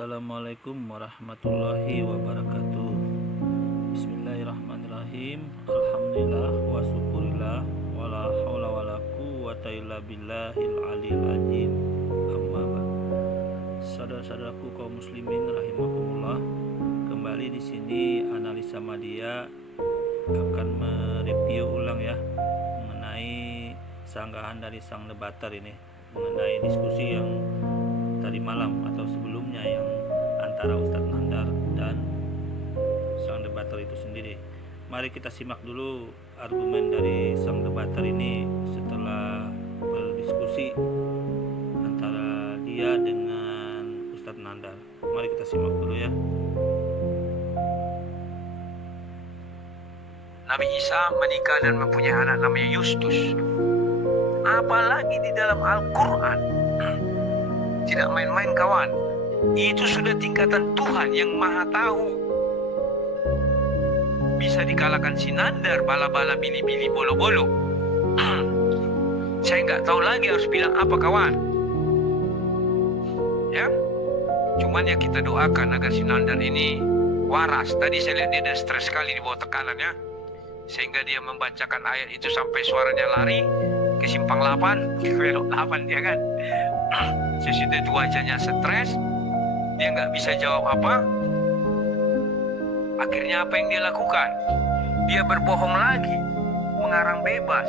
Assalamualaikum warahmatullahi wabarakatuh. Bismillahirrahmanirrahim. Alhamdulillah wa syukurillah wala haula wala quwwata illa billahil aliyil azim. Amma ba'd. Saudara-saudaraku kaum muslimin rahimakumullah. Kembali di sini Analisa Madya akan mereview ulang ya mengenai sanggahan dari sang debater ini, mengenai diskusi yang tadi malam atau sebelumnya yang antara Ustadz Nandar dan sang debater itu sendiri. Mari kita simak dulu argumen dari sang debater ini setelah berdiskusi antara dia dengan Ustadz Nandar. Mari kita simak dulu ya. Nabi Isa menikah dan mempunyai anak namanya Yustus. Apalagi di dalam Al-Quran. Tidak main-main kawan. Itu sudah tingkatan Tuhan yang maha tahu. Bisa dikalahkan si Nandar, bala-bala, bili-bili, bolo-bolo. Saya nggak tahu lagi harus bilang apa kawan. Ya, cuman ya kita doakan agar si Nandar ini waras. Tadi saya lihat dia ada stres sekali di bawah tekanannya, sehingga dia membacakan ayat itu sampai suaranya lari ke simpang 8, ke belok 8 ya kan. Sesudah itu wajahnya stres, dia nggak bisa jawab apa. Akhirnya apa yang dia lakukan? Dia berbohong lagi, mengarang bebas.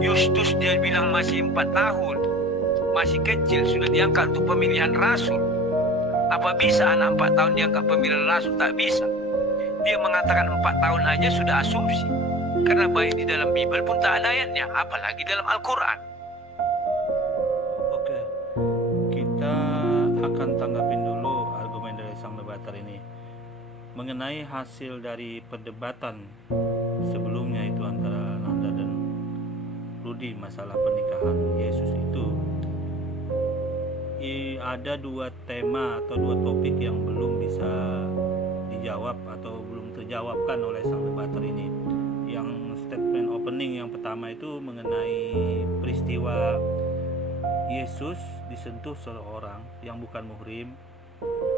Yustus dia bilang masih 4 tahun, masih kecil, sudah diangkat untuk pemilihan rasul. Apa bisa anak 4 tahun diangkat pemilihan rasul? Tak bisa. Dia mengatakan 4 tahun aja sudah asumsi, karena baik di dalam Bible pun tak ada ayatnya, apalagi dalam Al-Quran. Akan tanggapin dulu argumen dari sang debater ini mengenai hasil dari perdebatan sebelumnya itu antara Nanda dan Rudi masalah pernikahan Yesus itu. Ada 2 tema atau 2 topik yang belum bisa dijawab atau belum terjawabkan oleh sang debater ini. Yang statement opening yang pertama itu mengenai peristiwa Yesus disentuh seseorang yang bukan muhrim,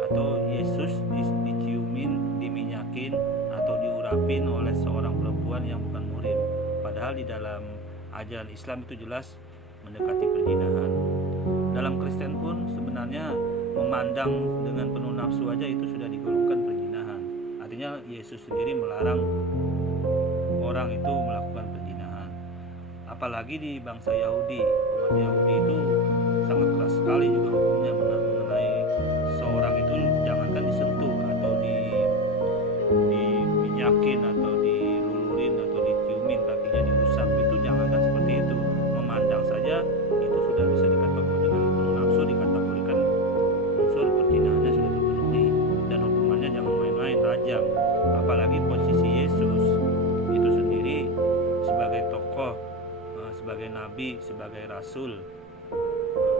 atau Yesus diciumin, diminyakin atau diurapin oleh seorang perempuan yang bukan muhrim. Padahal di dalam ajaran Islam itu jelas mendekati perzinahan. Dalam Kristen pun sebenarnya memandang dengan penuh nafsu aja itu sudah digolongkan perzinahan. Artinya Yesus sendiri melarang orang itu melakukan perzinahan. Apalagi di bangsa Yahudi, umat Yahudi itu sangat keras sekali juga hukumnya mengenai seorang itu jangankan disentuh atau diminyakin atau dilulurin atau diciumin kakinya diusap, itu jangankan seperti itu, memandang saja itu sudah bisa dikategorikan dengan penuh nafsu, dikategorikan unsur perzinahannya sudah terpenuhi dan hukumannya jangan main-main, rajam. Apalagi posisi Yesus itu sendiri sebagai tokoh, sebagai nabi, sebagai rasul,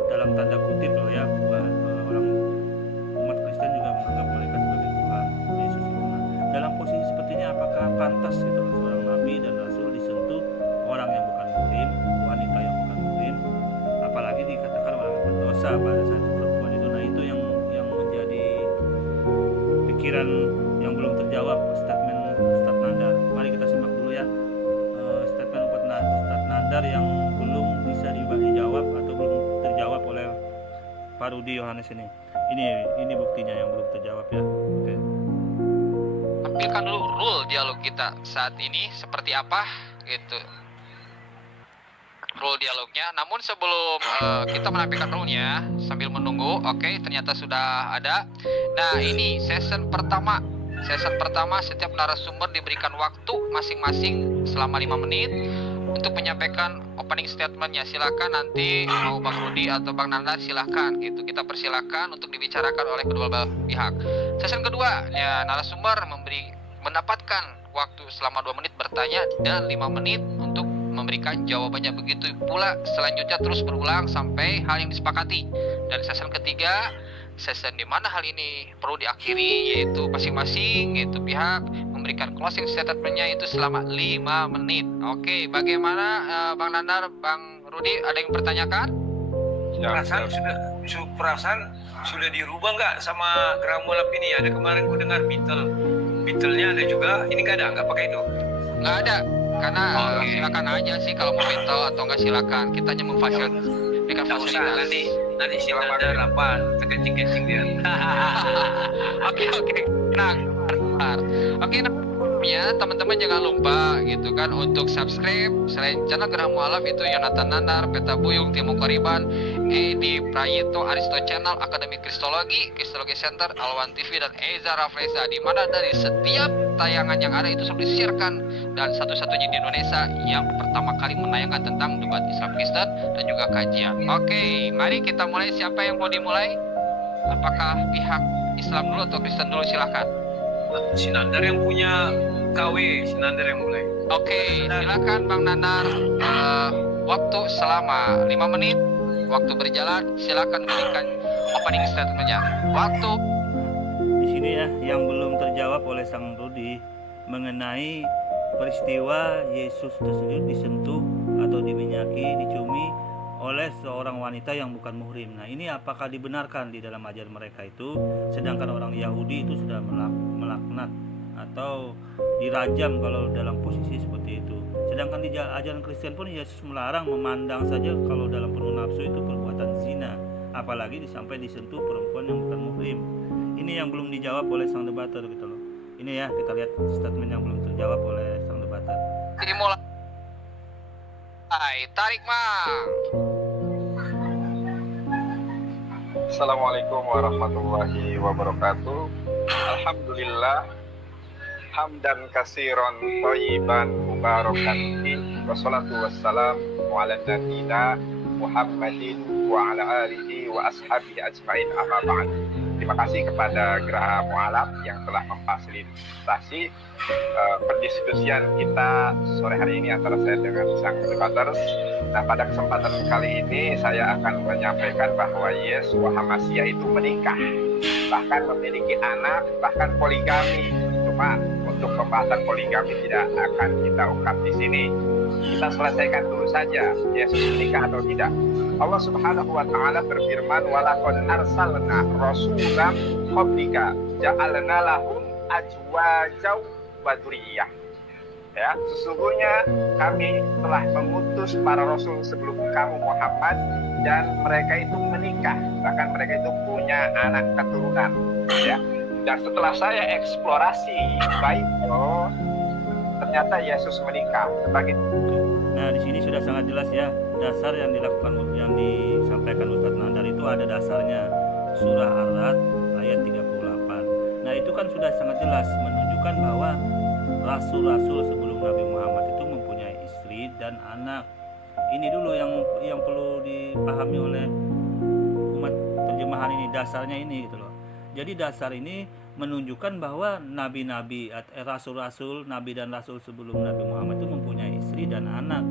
dalam tanda kutip loh ya, orang umat Kristen juga menganggap mereka sebagai Tuhan Yesus itu. Dalam posisi seperti ini apakah pantas gitu seorang nabi dan rasul disentuh orang yang bukan muhrim, wanita yang bukan muhrim, apalagi dikatakan orang yang berdosa pada saat perempuan itu. Nah itu yang menjadi pikiran yang belum terjawab statement Ustadz Nandar. Mari kita simak dulu ya statement Ustadz Nandar yang belum bisa dijawab atau belum terjawab oleh Pak Rudi Yohanes ini. Ini buktinya yang belum terjawab ya. Oke. Tampilkan dulu rule dialog kita saat ini seperti apa gitu. Rule dialognya. Namun sebelum kita menampilkan rule-nya sambil menunggu, oke, ternyata sudah ada. Nah, ini session pertama. Session pertama setiap narasumber diberikan waktu masing-masing selama 5 menit untuk menyampaikan opening statementnya. Silakan nanti mau Bang Rudi atau Bang Nandar silakan gitu. Kita persilakan untuk dibicarakan oleh kedua belah pihak. Session kedua ya, narasumber mendapatkan waktu selama 2 menit bertanya dan 5 menit untuk memberikan jawabannya. Begitu pula selanjutnya terus berulang sampai hal yang disepakati. Dan session ketiga, session di mana hal ini perlu diakhiri, yaitu masing-masing yaitu pihak memberikan closing statementnya itu selama 5 menit. Oke, bagaimana Bang Nandar, Bang Rudi, ada yang bertanyakan? Perasaan sudah dirubah nggak sama Gerham Mualaf ini? Ada kemarin ku dengar Beatle-nya ada juga, ini nggak pakai itu? Nggak ada, karena Oke. silakan aja sih kalau mau betul atau nggak silakan. Kita hanya memfasilitasikan Nggak usah, fasilitas. nanti si Nandar apa terkencing-kencing dia. Oke. Nah, bentar. Oke, nah, ya teman-teman jangan lupa gitu kan untuk subscribe selain channel Gerham Mualaf itu Yonatan Nandar, Peta Buyung, Timo Koriban, Edi Prayito, Aristo Channel, Akademi Kristologi, Kristologi Center, Alwan TV dan Eza Rafleza, di mana dari setiap tayangan yang ada itu sudah disiarkan dan satu-satunya di Indonesia yang pertama kali menayangkan tentang debat Islam Kristen dan juga kajian. Oke, mari kita mulai. Siapa yang mau dimulai? Apakah pihak Islam dulu atau Kristen dulu? Silahkan. Si Nandar yang punya KW, si Nandar yang mulai. Oke, silakan Bang Nanar. Waktu selama 5 menit. Waktu berjalan, silakan berikan opening statement-nya. Waktu. Di sini ya yang belum terjawab oleh Sang Rudi mengenai peristiwa Yesus tersebut disentuh atau diminyaki, dicumi oleh seorang wanita yang bukan muhrim. Nah, ini apakah dibenarkan di dalam ajaran mereka itu, sedangkan orang Yahudi itu sudah melaknat atau dirajam kalau dalam posisi seperti itu. Sedangkan di ajaran Kristen pun Yesus melarang memandang saja kalau dalam penuh nafsu itu perbuatan zina, apalagi sampai disentuh perempuan yang bukan muhrim. Ini yang belum dijawab oleh sang debater gitu loh. Ini ya, kita lihat statement yang belum terjawab oleh sang debater. Dimulai. Tarik, Mang. Assalamualaikum warahmatullahi wabarakatuh. Alhamdulillah, hamdan kasiron thayyiban mubarakan fi, wassalatu wassalamu ala nabiyina Muhammadin wa ala alihi wa ashabihi ajmain, amma ba'd. Terima kasih kepada Gerham Mualaf yang telah memfasilitasi perdiskusian kita sore hari ini antara saya dengan sang debater. Nah, pada kesempatan kali ini saya akan menyampaikan bahwa Yeshua HaMasyiah itu menikah, bahkan memiliki anak, bahkan poligami. Cuma untuk pembahasan poligami tidak akan kita ungkap di sini. Kita selesaikan dulu saja Yesus menikah atau tidak. Allah Subhanahu wa taala berfirman, "Walaqad arsalna rasulan qablika ja'alna lahum azwajan wa dzurriyyah." Ya, sesungguhnya kami telah mengutus para rasul sebelum kamu Muhammad dan mereka itu menikah, bahkan mereka itu punya anak keturunan, ya. Dan setelah saya eksplorasi Bible, ternyata Yesus menikah sebagai. Nah, di sini sudah sangat jelas ya, dasar yang disampaikan Ustadz Nandar itu ada dasarnya, surah Ar-Ra'd ayat 38. Nah, itu kan sudah sangat jelas menunjukkan bahwa rasul-rasul sebelum Nabi Muhammad itu mempunyai istri dan anak. Ini dulu yang perlu dipahami oleh umat terjemahan ini, dasarnya ini gitu loh. Jadi dasar ini menunjukkan bahwa nabi-nabi, rasul-rasul, nabi dan rasul sebelum Nabi Muhammad itu mempunyai istri dan anak,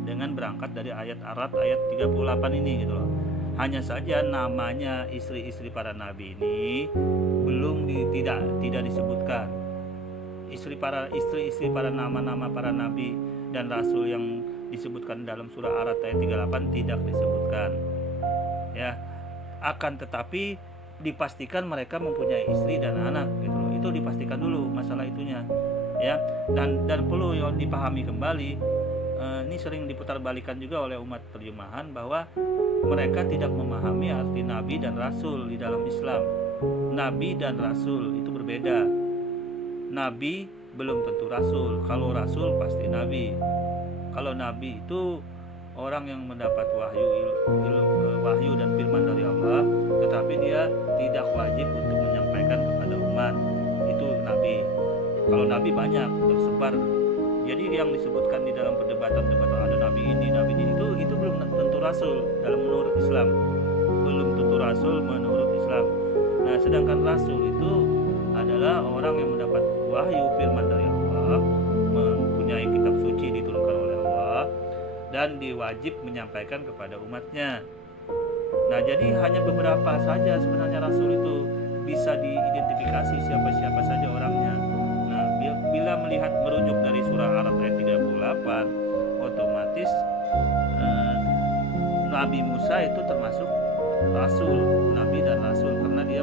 dengan berangkat dari ayat Ar-Ra'd ayat 38 ini gitu loh. Hanya saja namanya istri-istri para nabi ini tidak disebutkan. Istri-istri para nama-nama para nabi dan rasul yang disebutkan dalam surah Ar-Ra'd ayat 38 tidak disebutkan. Ya, akan tetapi dipastikan mereka mempunyai istri dan anak gitu loh. Itu dipastikan dulu masalah itunya, ya. Dan perlu dipahami kembali, ini sering diputarbalikan juga oleh umat terjemahan bahwa mereka tidak memahami arti nabi dan rasul di dalam Islam. Nabi dan rasul itu berbeda. Nabi belum tentu rasul. Kalau rasul pasti nabi. Kalau nabi itu orang yang mendapat wahyu dan firman dari Allah, tetapi dia tidak wajib untuk menyampaikan kepada umat. Itu nabi. Kalau nabi banyak tersebar. Jadi yang disebutkan di dalam perdebatan ada nabi ini, nabi ini, itu belum tentu rasul dalam menurut Islam. Belum tentu rasul menurut Islam. Nah, sedangkan rasul itu adalah orang yang mendapat wahyu firman dari Allah, mempunyai kitab suci diturunkan oleh Allah, dan diwajib menyampaikan kepada umatnya. Nah, jadi hanya beberapa saja sebenarnya rasul itu bisa diidentifikasi siapa-siapa saja orangnya. Nah, bila melihat merujuk dari surah Ar-Ra'd ayat 38, otomatis Nabi Musa itu termasuk rasul, nabi dan rasul, karena dia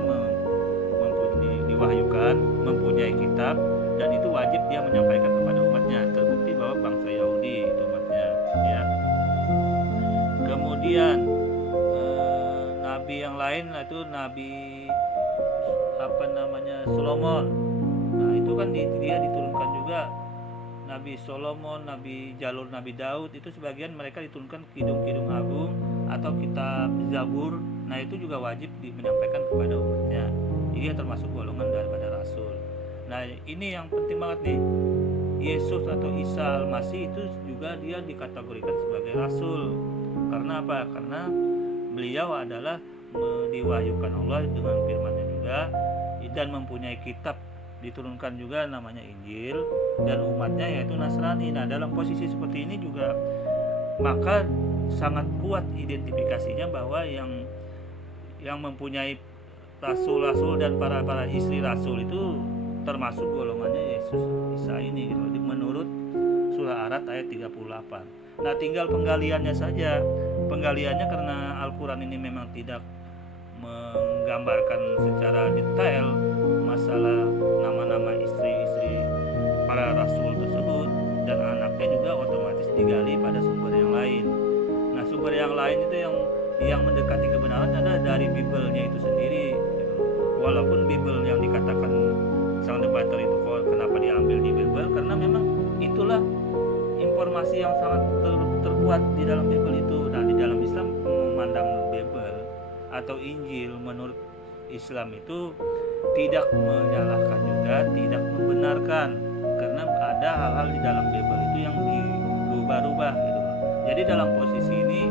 diwahyukan, mempunyai kitab, dan itu wajib dia menyampaikan kepada umatnya. Terbukti bahwa bangsa Yahudi itu umatnya, ya. Kemudian nabi yang lain itu nabi Solomon. Nah itu kan dia diturunkan juga. Nabi Solomon, Nabi Jalur, Nabi Daud itu sebagian mereka diturunkan kidung-kidung agung atau kitab Zabur. Nah itu juga wajib menyampaikan kepada umatnya. Dia termasuk golongan daripada rasul. Nah ini yang penting banget nih. Yesus atau Isa Al-Masih itu juga dia dikategorikan sebagai rasul. Karena apa? Karena beliau adalah diwahyukan Allah dengan firman-Nya juga, dan mempunyai kitab diturunkan juga namanya Injil, dan umatnya yaitu Nasrani. Nah dalam posisi seperti ini juga maka sangat kuat identifikasinya bahwa yang mempunyai rasul-rasul dan para istri rasul itu termasuk golongannya Yesus Isa ini gitu, menurut surah Arad ayat 38. Nah tinggal penggaliannya saja. Penggaliannya karena Al-Quran ini memang tidak menggambarkan secara detail masalah nama-nama istri-istri para rasul tersebut, dan anaknya juga otomatis digali pada sumber yang lain. Nah sumber yang lain itu yang mendekati kebenaran adalah dari Bible-nya itu sendiri. Walaupun Bible yang dikatakan sang debater itu kenapa diambil di Bible, karena memang itulah informasi yang sangat terkuat di dalam Bible itu. Nah di dalam Islam memandang Bible atau Injil menurut Islam itu tidak menyalahkan juga, tidak membenarkan, karena ada hal-hal di dalam Bible itu yang dirubah-rubah gitu. Jadi dalam posisi ini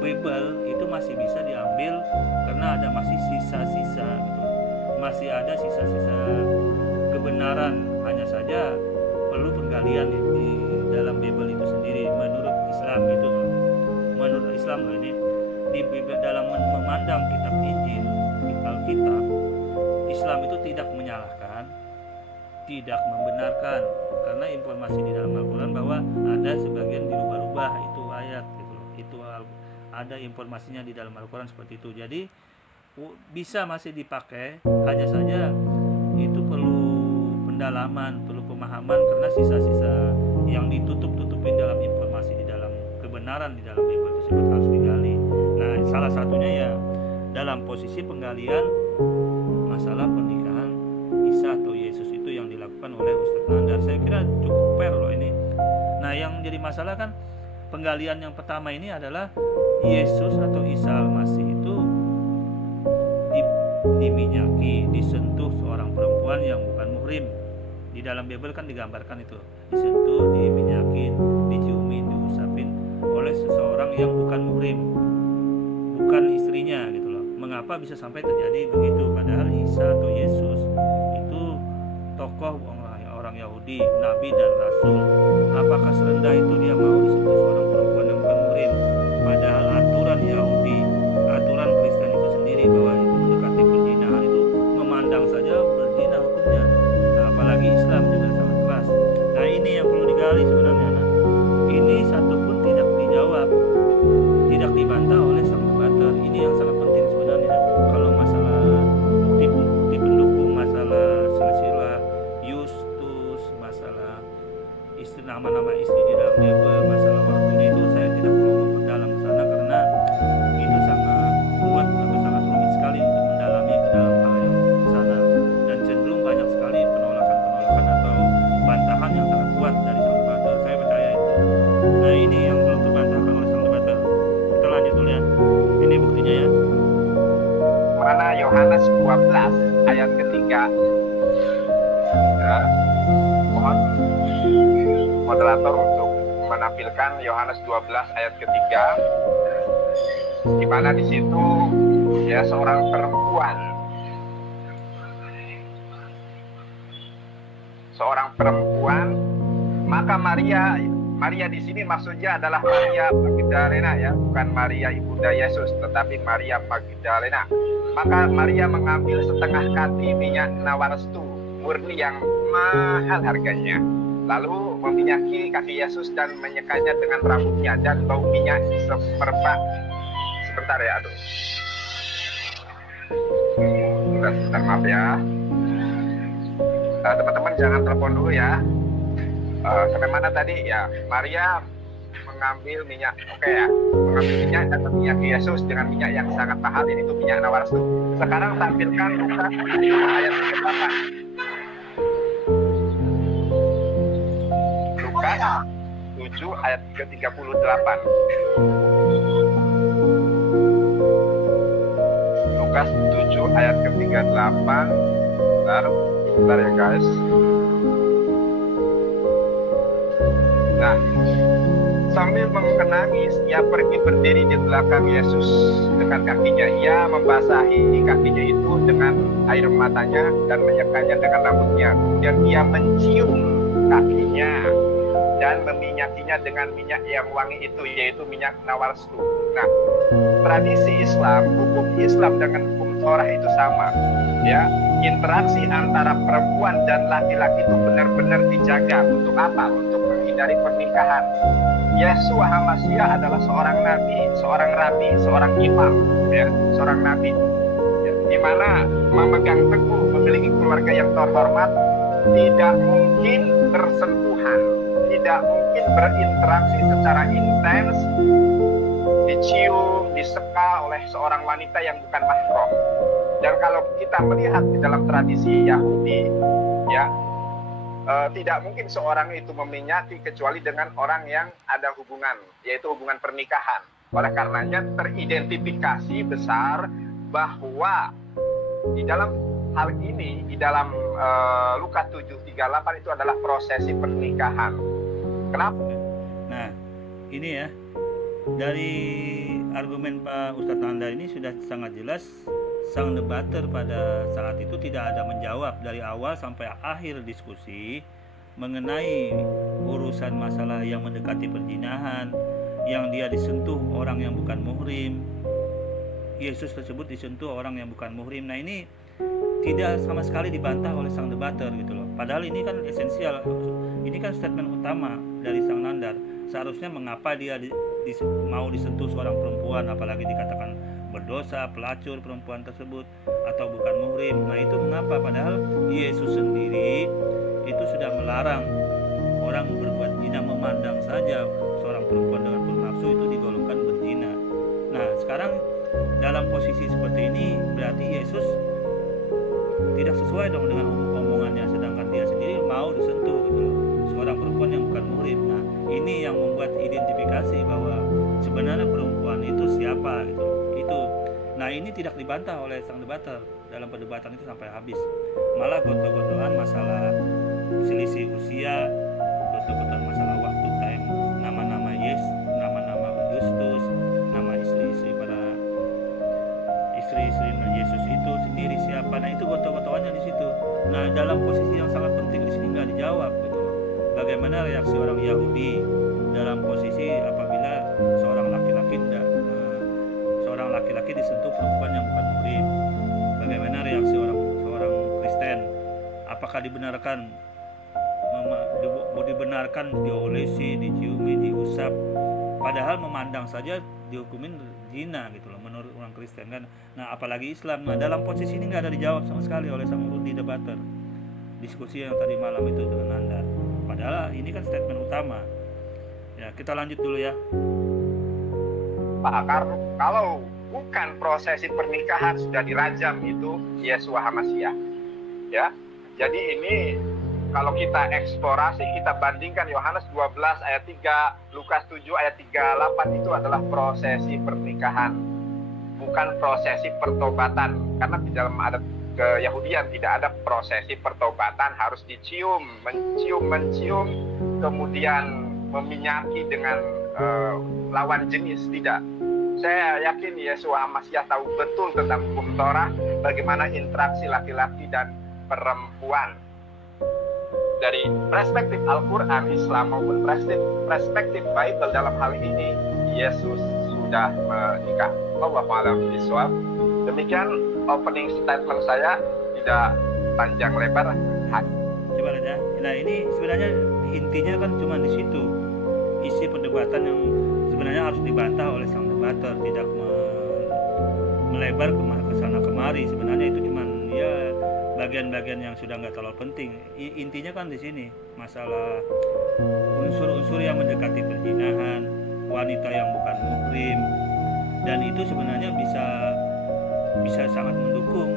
Bible itu masih bisa diambil karena ada masih sisa-sisa gitu. Masih ada sisa-sisa kebenaran, hanya saja perlu penggalian di dalam Bible itu sendiri menurut Islam itu. Menurut Islam ini di dalam memandang kitab Injil, Alkitab, Islam itu tidak menyalahkan, tidak membenarkan, karena informasi di dalam Al-Quran bahwa ada sebagian dirubah-rubah itu ayat gitu. Itu ada informasinya di dalam Al-Quran seperti itu. Jadi bisa masih dipakai, hanya saja itu perlu pendalaman, perlu pemahaman, karena sisa-sisa yang ditutup-tutupin dalam informasi di dalam kebenaran di dalam Bible tersebut harus digali. Nah salah satunya ya dalam posisi penggalian masalah pernikahan Isa atau Yesus itu yang dilakukan oleh Ustadz Nandar. Saya kira cukup fair loh ini. Nah yang jadi masalah kan penggalian yang pertama ini adalah Yesus atau Isa Al-Masih itu diminyaki, disentuh seorang perempuan yang bukan muhrim. Di dalam Bible kan digambarkan itu, disentuh, diminyakin, diciumin, diusapin oleh seseorang yang bukan muhrim, bukan istrinya gitu loh. Mengapa bisa sampai terjadi begitu? Padahal Isa atau Yesus itu tokoh orang Yahudi, nabi dan rasul. Apakah serendah itu dia mau disentuh seorang perempuan yang bukan muhrim? Padahal aturan Yahudi, aturan Kristen itu sendiri bahwa itu mendekati perzinahan itu memandang saja berzina hukumnya. Nah, apalagi Islam juga sangat keras. Nah ini yang perlu digali sebenarnya. Nah, ini satu pun tidak dijawab, tidak dibantah oleh sang debater. Ini yang sangat penting sebenarnya. Kalau masalah bukti pendukung, masalah silsilah Yustus, masalah istri, nama-nama istri di dalam Bible, masalah waktunya itu saya tidak perlu memperdalam ke sana karena itu sangat kuat atau sangat rumit sekali untuk mendalami ke dalam hal yang ke sana, dan cenderung banyak sekali penolakan atau bantahan yang sangat kuat dari sang debater. Saya percaya itu. Nah ini yang belum terbantahkan oleh sang debater. Kita lanjut dulu ya. Ini buktinya ya. Mana Yohanes 12 ayat ketiga. Ya. Mohon moderator untuk menampilkan Yohanes 12 ayat ketiga, di mana di situ ya seorang perempuan, maka Maria di sini maksudnya adalah Maria Magdalena ya, bukan Maria ibunda Yesus, tetapi Maria Magdalena. Maka Maria mengambil setengah kati minyak nawarestu murni yang mahal harganya, lalu meminyaki kaki Yesus dan menyekanya dengan rambutnya, dan bau minyak semerbak. Sebentar ya, aduh. sebentar, maaf ya. Teman-teman jangan telepon dulu ya. Sampai mana tadi ya? Maria mengambil minyak, oke ya, mengambil minyak dan minyak Yesus dengan minyak yang sangat mahal, ini itu minyak nawarstu. Sekarang tampilkan Lukas ayat 38. Lukas 7 ayat ke-38. Lukas 7 ayat ke-38. Bentar ya guys. Nah, sambil mengenangis, ia pergi berdiri di belakang Yesus dekat kakinya. Ia membasahi kakinya itu dengan air matanya dan menyekanya dengan rambutnya. Kemudian ia mencium kakinya dan meminyakinya dengan minyak yang wangi itu, yaitu minyak nawarstu. Nah, tradisi Islam, hukum Islam dengan hukum Torah itu sama. Ya, interaksi antara perempuan dan laki-laki itu benar-benar dijaga. Untuk apa? Untuk menghindari pernikahan. Yeshua HaMashiach adalah seorang nabi, seorang rabi, seorang imam, ya, seorang nabi, ya, di mana memegang teguh memiliki keluarga yang terhormat, tidak mungkin bersentuhan, tidak mungkin berinteraksi secara intens, dicium, diseka oleh seorang wanita yang bukan mahram. Dan kalau kita melihat di dalam tradisi Yahudi, ya, tidak mungkin seorang itu meminyaki kecuali dengan orang yang ada hubungan, yaitu hubungan pernikahan. Oleh karenanya teridentifikasi besar bahwa di dalam hal ini, di dalam Lukas 7:38 itu adalah prosesi pernikahan. Kenapa? Nah, ini ya, dari argumen Pak Ustadz Nanda ini sudah sangat jelas. Sang debater pada saat itu tidak ada menjawab dari awal sampai akhir diskusi mengenai urusan masalah yang mendekati perzinahan, yang dia disentuh orang yang bukan muhrim. Yesus tersebut disentuh orang yang bukan muhrim. Nah, ini tidak sama sekali dibantah oleh sang debater gitu loh. Padahal ini kan esensial. Ini kan statement utama dari sang Nandar. Seharusnya mengapa dia mau disentuh seorang perempuan, apalagi dikatakan berdosa, pelacur perempuan tersebut atau bukan muhrim. Nah, itu mengapa? Padahal Yesus sendiri itu sudah melarang orang berbuat zina. Memandang saja seorang perempuan dengan penuh nafsu itu digolongkan berzina. Nah, sekarang dalam posisi seperti ini berarti Yesus tidak sesuai dong dengan omongannya, sedangkan dia sendiri mau disentuh gitu loh, seorang perempuan yang bukan muhrim. Nah, ini yang membuat identifikasi bahwa sebenarnya perempuan itu siapa gitu loh. Nah, ini tidak dibantah oleh sang debater dalam perdebatan itu sampai habis. Malah gontok-gontokan masalah selisih usia, gontok-gontokan masalah waktu time, nama-nama Justus, nama istri-istri Yesus itu sendiri siapa. Nah, itu gontok-gontokannya di situ. Nah, dalam posisi yang sangat penting di sini nggak dijawab gitu. Bagaimana reaksi orang Yahudi dalam posisi apabila seorang laki-laki disentuh perempuan yang bukan muhrim? Bagaimana reaksi seorang Kristen? Apakah dibenarkan diolesi, diciumi, diusap? Padahal memandang saja dihukumin zina gitu loh menurut orang Kristen kan. Nah, apalagi Islam. Nah, dalam posisi ini nggak ada dijawab sama sekali oleh sang Rudi debater. Diskusi yang tadi malam itu dengan Anda. Padahal ini kan statement utama. Ya, kita lanjut dulu ya. Pak Akar, kalau bukan prosesi pernikahan sudah dirajam itu Yeshua HaMashiach. Ya. Jadi ini kalau kita eksplorasi, kita bandingkan Yohanes 12 ayat 3, Lukas 7 ayat 38 itu adalah prosesi pernikahan, bukan prosesi pertobatan. Karena di dalam adat Keyahudian tidak ada prosesi pertobatan, harus dicium, mencium, kemudian meminyaki dengan lawan jenis, tidak. Saya yakin Yeshua HaMashiach tahu betul tentang hukum Torah, bagaimana interaksi laki-laki dan perempuan. Dari perspektif Al-Quran, Islam maupun perspektif Bible dalam hal ini, Yesus sudah menikah. Wallahu a'lam bishawab. Demikian opening statement saya, tidak panjang lebar. Coba lihat ya. Nah, ini sebenarnya intinya kan cuma di situ. Isi perdebatan yang sebenarnya harus dibantah oleh sang debater, tidak melebar ke sana kemari. Sebenarnya itu cuma ya bagian-bagian yang sudah nggak terlalu penting. Intinya kan di sini masalah unsur-unsur yang mendekati perzinahan, wanita yang bukan muhrim, dan itu sebenarnya bisa sangat mendukung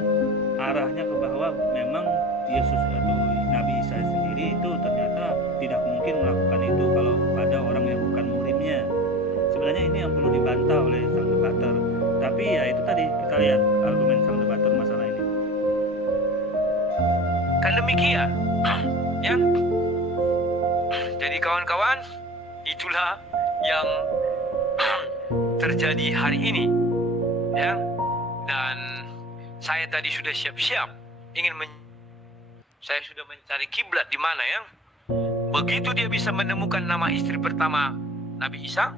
arahnya ke bahwa memang Yesus atau Nabi Isa sendiri itu ternyata tidak mungkin melakukan itu kalau pada orang yang bukan muhrimnya. Sebenarnya ini yang perlu dibantah oleh sang debater. Tapi ya itu tadi kita lihat argumen sang debater masalah ini. Kan demikian, ya. Jadi kawan-kawan, itulah yang terjadi hari ini, ya. Dan saya tadi sudah siap-siap saya sudah mencari kiblat di mana, ya. Begitu dia bisa menemukan nama istri pertama Nabi Isa,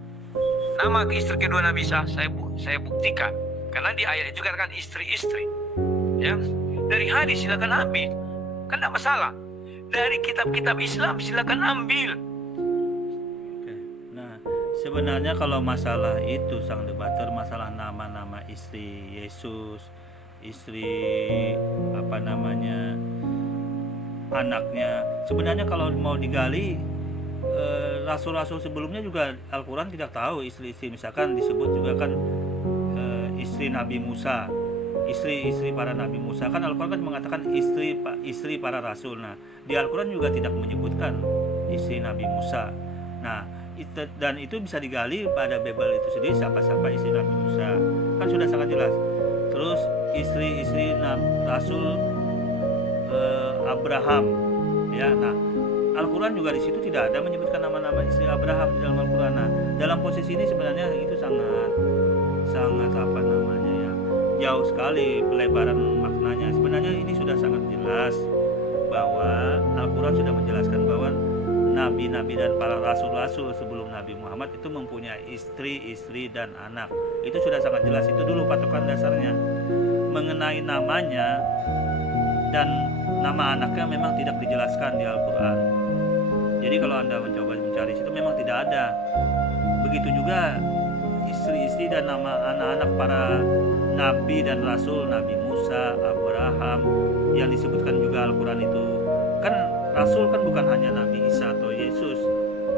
nama istri kedua Nabi Isa, saya buktikan. Karena di ayat itu katakan istri-istri, ya. Dari hadis silakan ambil, kan tidak masalah. Dari kitab-kitab Islam silakan ambil. Oke. Nah, sebenarnya kalau masalah itu sang debater, masalah nama-nama istri Yesus, istri anaknya, sebenarnya kalau mau digali, rasul-rasul sebelumnya juga Al-Quran tidak tahu istri-istri. Misalkan disebut juga kan istri Nabi Musa, istri para Nabi Musa, kan Al-Quran kan mengatakan istri para rasul. Nah, di Al-Quran juga tidak menyebutkan istri Nabi Musa. Nah, dan itu bisa digali pada Bible itu sendiri, siapa istri Nabi Musa, kan sudah sangat jelas. Terus istri Rasul Abraham, ya. Nah, Al-Quran juga di situ tidak ada menyebutkan nama-nama istri Abraham di dalam Al-Quran. Nah, dalam posisi ini sebenarnya itu sangat jauh sekali pelebaran maknanya. Sebenarnya ini sudah sangat jelas bahwa Al-Quran sudah menjelaskan bahwa nabi-nabi dan para rasul-rasul sebelum Nabi Muhammad itu mempunyai istri dan anak. Itu sudah sangat jelas. Itu dulu patokan dasarnya. Mengenai namanya dan nama anaknya memang tidak dijelaskan di Al-Quran. Jadi kalau Anda mencoba mencari situ memang tidak ada. Begitu juga istri-istri dan nama anak-anak para nabi dan rasul, Nabi Musa, Abraham, yang disebutkan juga Al-Quran itu. Kan rasul kan bukan hanya Nabi Isa atau Yesus.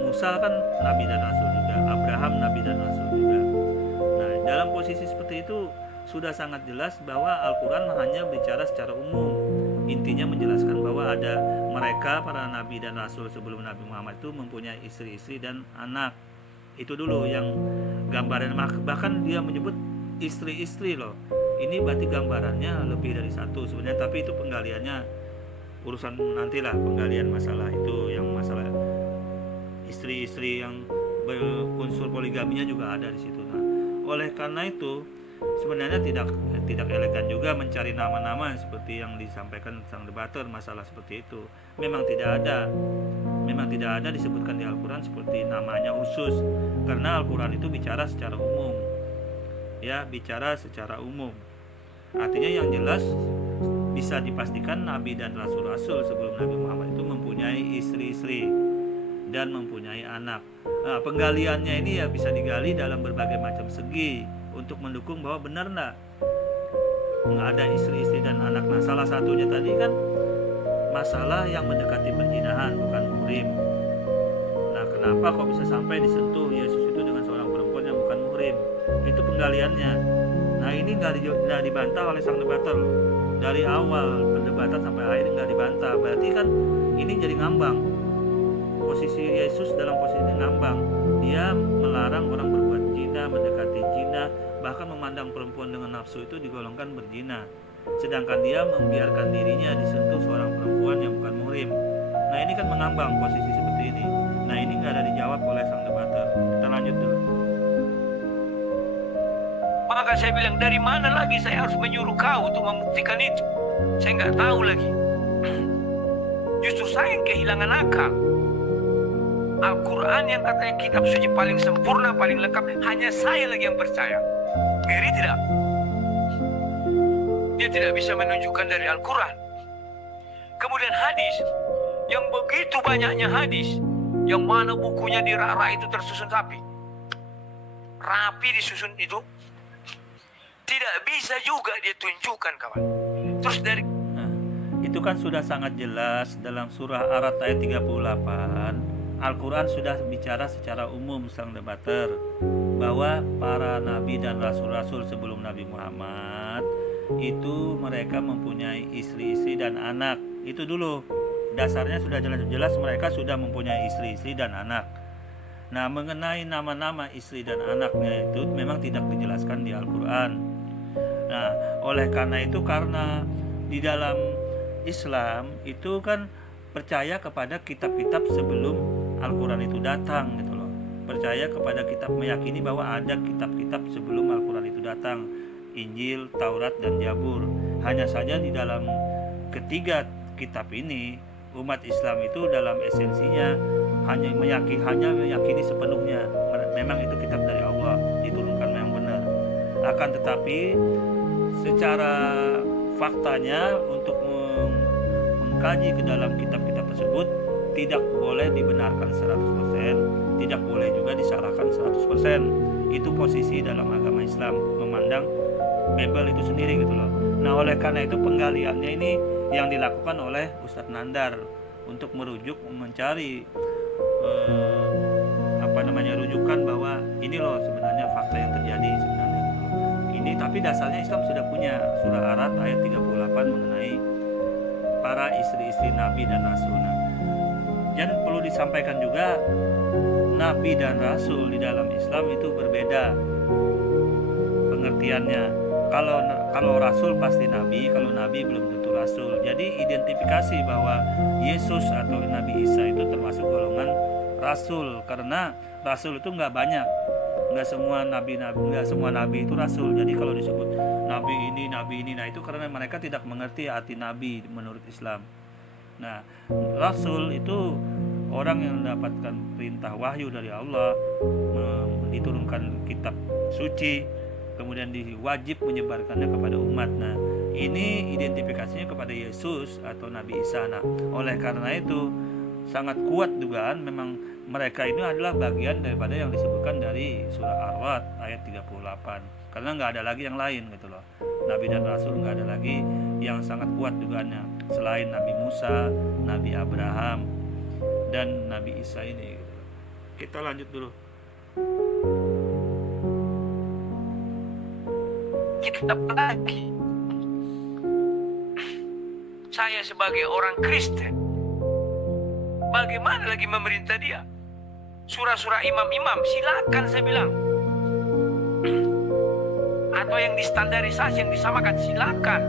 Musa kan nabi dan rasul juga, Abraham nabi dan rasul juga. Nah, dalam posisi seperti itu sudah sangat jelas bahwa Al-Quran hanya bicara secara umum. Intinya menjelaskan bahwa ada mereka para nabi dan rasul sebelum Nabi Muhammad itu mempunyai istri-istri dan anak. Itu dulu yang gambaran, bahkan dia menyebut istri-istri loh. Ini berarti gambarannya lebih dari satu sebenarnya, tapi itu penggaliannya urusan nantilah, penggalian masalah itu, yang masalah istri-istri yang berunsur poligaminya juga ada di situ. Nah, oleh karena itu sebenarnya tidak elegan juga mencari nama-nama seperti yang disampaikan sang debater masalah seperti itu. Memang tidak ada disebutkan di Al-Quran seperti namanya khusus, karena Al-Quran itu bicara secara umum, ya, bicara secara umum. Artinya yang jelas bisa dipastikan nabi dan rasul-rasul sebelum Nabi Muhammad itu mempunyai istri-istri dan mempunyai anak. Nah, penggaliannya ini ya bisa digali dalam berbagai macam segi untuk mendukung bahwa benar nggak ada istri-istri dan anak. Nah, salah satunya tadi kan masalah yang mendekati perzinahan, bukan muhrim. Nah, kenapa kok bisa sampai disentuh Yesus itu dengan seorang perempuan yang bukan muhrim? Itu penggaliannya. Nah, ini nggak dibantah oleh sang debater. Dari awal perdebatan sampai akhir nggak dibantah. Berarti kan ini jadi ngambang. Posisi Yesus dalam posisi ini ngambang. Dia melarang orang berbuat zina, mendekati zina, bahkan memandang perempuan dengan nafsu itu digolongkan berzina. Sedangkan dia membiarkan dirinya disentuh seorang perempuan yang bukan muhrim. Nah, ini kan mengambang posisi seperti ini. Nah, ini nggak ada dijawab oleh sang debater. Kita lanjut dulu. Maka saya bilang, dari mana lagi saya harus menyuruh kau untuk membuktikan itu? Saya nggak tahu lagi. Justru saya yang kehilangan akal. Al-Quran yang katanya kitab suci paling sempurna, paling lengkap, hanya saya lagi yang percaya. Ngeri tidak? Dia tidak bisa menunjukkan dari Al-Quran. Kemudian hadis, yang begitu banyaknya hadis, yang mana bukunya dirak-rak itu tersusun rapi disusun itu, tidak bisa juga dia tunjukkan, kawan. Terus dari Nah, itu kan sudah sangat jelas dalam surah Ar-Ra'd ayat 38. Al-Quran sudah bicara secara umum sang debater bahwa para nabi dan rasul-rasul sebelum Nabi Muhammad itu mereka mempunyai istri-istri dan anak. Itu dulu dasarnya sudah jelas mereka sudah mempunyai istri-istri dan anak. Nah, mengenai nama-nama istri dan anaknya itu memang tidak dijelaskan di Al-Quran. Nah, oleh karena itu, karena di dalam Islam itu kan percaya kepada kitab-kitab sebelum Al-Quran itu datang gitu loh. Percaya kepada kitab, meyakini bahwa ada kitab-kitab sebelum Al-Quran itu datang, Injil, Taurat, dan Zabur. Hanya saja di dalam ketiga kitab ini umat Islam itu dalam esensinya hanya meyakini sepenuhnya memang itu kitab dari Allah, diturunkan memang benar. Akan tetapi secara faktanya untuk mengkaji ke dalam kitab-kitab tersebut tidak boleh dibenarkan 100%, tidak boleh juga disalahkan 100%. Itu posisi dalam agama Islam, memandang Bible itu sendiri gitu loh. Nah, oleh karena itu penggaliannya ini yang dilakukan oleh Ustadz Nandar untuk merujuk, mencari rujukan bahwa ini loh sebenarnya fakta yang terjadi sebenarnya. Ini tapi dasarnya Islam sudah punya surah Ar-Ra'd ayat 38 mengenai para istri-istri nabi dan rasul. Dan perlu disampaikan juga, nabi dan rasul di dalam Islam itu berbeda pengertiannya. Kalau rasul pasti nabi, kalau nabi belum tentu rasul. Jadi identifikasi bahwa Yesus atau Nabi Isa itu termasuk golongan rasul, karena rasul itu nggak banyak, nggak semua nabi itu rasul. Jadi kalau disebut nabi ini, nah itu karena mereka tidak mengerti arti nabi menurut Islam. Nah, rasul itu orang yang mendapatkan perintah wahyu dari Allah, diturunkan kitab suci, kemudian diwajib menyebarkannya kepada umat. Nah, ini identifikasinya kepada Yesus atau Nabi Isa. Nah, oleh karena itu sangat kuat dugaan memang mereka ini adalah bagian daripada yang disebutkan dari surah Ar-Ra'd ayat 38. Karena nggak ada lagi yang lain gitu loh. Nabi dan Rasul nggak ada lagi yang sangat kuat dugaannya selain Nabi Musa, Nabi Abraham, dan Nabi Isa ini gitu. Kita lanjut dulu. kita lagi, saya sebagai orang Kristen, bagaimana lagi memerintah dia? Surah-surah imam-imam, silakan saya bilang. Atau yang distandarisasi, yang disamakan, silakan.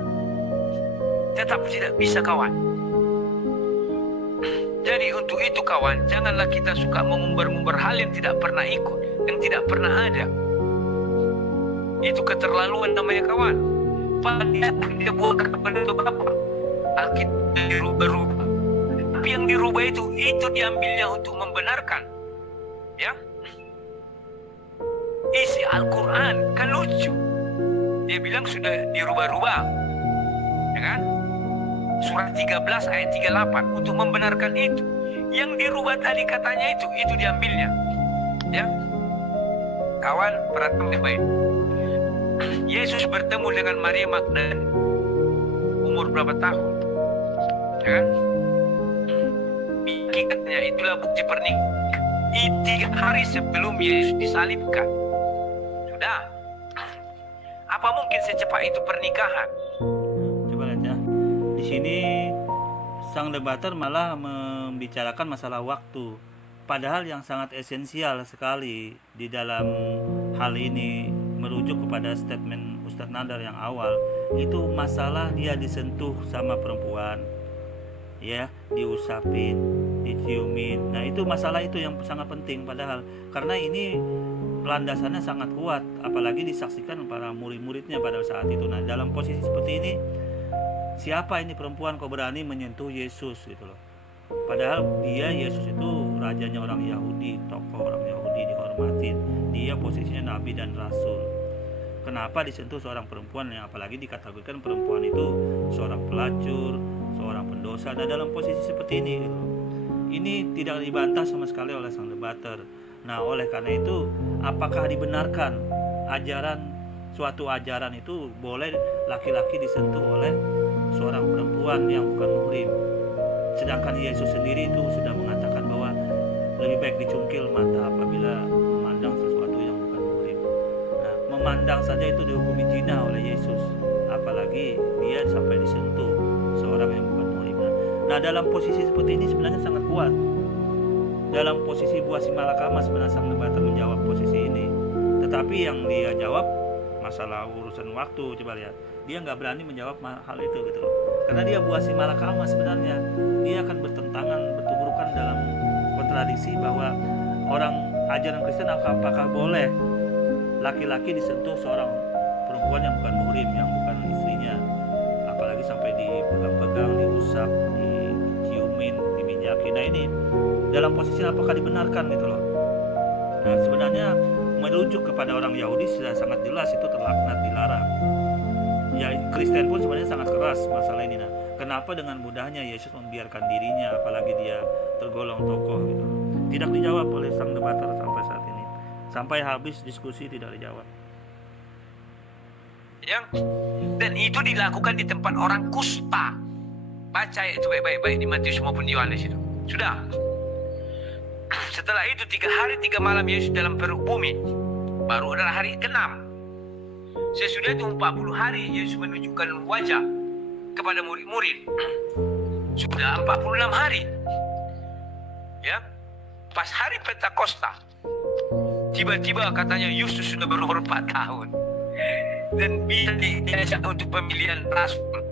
Tetap tidak bisa, kawan. Jadi untuk itu, kawan, janganlah kita suka mengumbar-ngumbar hal yang tidak pernah ikut, yang tidak pernah ada. Itu keterlaluan namanya, kawan. Padahal dia buat kepada apa? Alkitab dirubah-rubah. Tapi yang dirubah itu diambilnya untuk membenarkan. Ya, isi Al-Quran kan lucu. Dia bilang sudah dirubah-rubah, ya kan? Surah 13 ayat 38 untuk membenarkan itu. Yang dirubah tadi katanya itu diambilnya. Ya, kawan, perhatikan baik. Yesus bertemu dengan Maria Magdalena umur berapa tahun? Ya kan? Hakikatnya itulah bukti pernikahan. 3 hari sebelum Yesus disalibkan. Sudah. Apa mungkin secepat itu pernikahan? Coba lihat ya. Di sini sang debater malah membicarakan masalah waktu. Padahal yang sangat esensial sekali di dalam hal ini merujuk kepada statement Ustadz Nandar yang awal, itu masalah dia disentuh sama perempuan. Ya, diusapin, diciumin. Nah, itu masalah itu yang sangat penting padahal, karena ini landasannya sangat kuat, apalagi disaksikan para murid-muridnya pada saat itu. Nah, dalam posisi seperti ini, siapa ini perempuan kok berani menyentuh Yesus gitu loh. Padahal dia, Yesus itu rajanya orang Yahudi, tokoh orang Yahudi, dihormatin. Dia posisinya nabi dan rasul. Kenapa disentuh seorang perempuan yang apalagi dikategorikan perempuan itu seorang pelacur, seorang pendosa, dan dalam posisi seperti ini gitu. Ini tidak dibantah sama sekali oleh sang debater. Nah, oleh karena itu, apakah dibenarkan suatu ajaran itu boleh laki-laki disentuh oleh seorang perempuan yang bukan muhrim. Sedangkan Yesus sendiri itu sudah mengatakan bahwa lebih baik dicungkil mata apabila memandang sesuatu yang bukan muhrim. Nah, memandang saja itu dihukumi zina oleh Yesus, apalagi dia sampai disentuh seorang yang bukan muhrim. Nah, dalam posisi seperti ini sebenarnya sangat kuat. Dalam posisi buah si malakama sebenarnya sang debater menjawab posisi ini. Tetapi yang dia jawab masalah urusan waktu, coba lihat. Dia nggak berani menjawab hal itu gitu loh. Karena dia buah si malakama sebenarnya. Dia akan bertentangan, bertuburukan dalam kontradiksi bahwa orang ajaran Kristen apakah boleh laki-laki disentuh seorang perempuan yang bukan muhrim, yang bukan istrinya, apalagi sampai dipegang-pegang, diusap, diciumin, diminyaki. Nah ini dalam posisi apakah dibenarkan gitu loh. Nah sebenarnya merujuk kepada orang Yahudi sudah sangat jelas itu terlaknat, dilarang. Ya Kristen pun sebenarnya sangat keras masalah ini. Nah, kenapa dengan mudahnya Yesus membiarkan dirinya, apalagi dia tergolong tokoh gitu loh. Tidak dijawab oleh sang debater sampai saat ini. Sampai habis diskusi tidak dijawab. Dan itu dilakukan di tempat orang kusta. Baca itu baik-baik di Matius maupun di Yohanes itu. Sudah. Setelah itu 3 hari 3 malam Yesus dalam perut bumi. Baru adalah hari ke-6. Sesudah itu 40 hari Yesus menunjukkan wajah kepada murid-murid. Sudah 46 hari. Ya. Pas hari Pentakosta, tiba-tiba katanya Yesus sudah berumur 4 tahun. Dan bisa diajak untuk pemilihan rasul.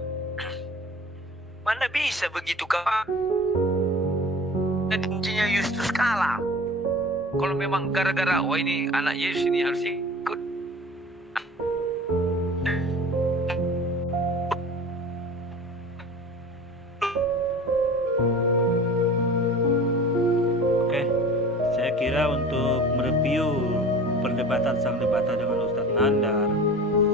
Mana bisa begitu kawan? Dan kuncinya Yesus kalah. Kalau memang gara-gara wah ini anak Yesus ini harus ikut. Oke, saya kira untuk mereview perdebatan sang debater dengan Ustadz Nandar,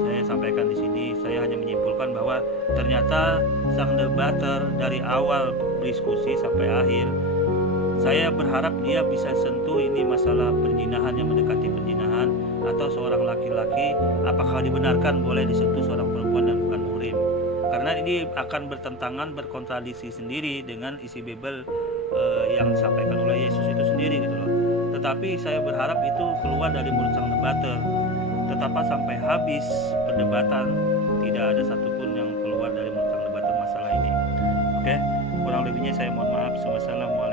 saya sampaikan di sini. Saya hanya menyimpulkan bahwa ternyata sang debater dari awal diskusi sampai akhir, saya berharap dia bisa sentuh ini masalah perzinahan yang mendekati perzinahan, atau seorang laki-laki apakah dibenarkan boleh disentuh seorang perempuan yang bukan muhrim. Karena ini akan bertentangan, berkontradiksi sendiri dengan isi Bible yang disampaikan oleh Yesus itu sendiri gitu loh. Tetapi saya berharap itu keluar dari mulut sang debater. Tetapi sampai habis perdebatan tidak ada satupun yang keluar dari mulut sang debater masalah ini. Oke, kurang lebihnya saya mohon maaf. Wassalamualaikum.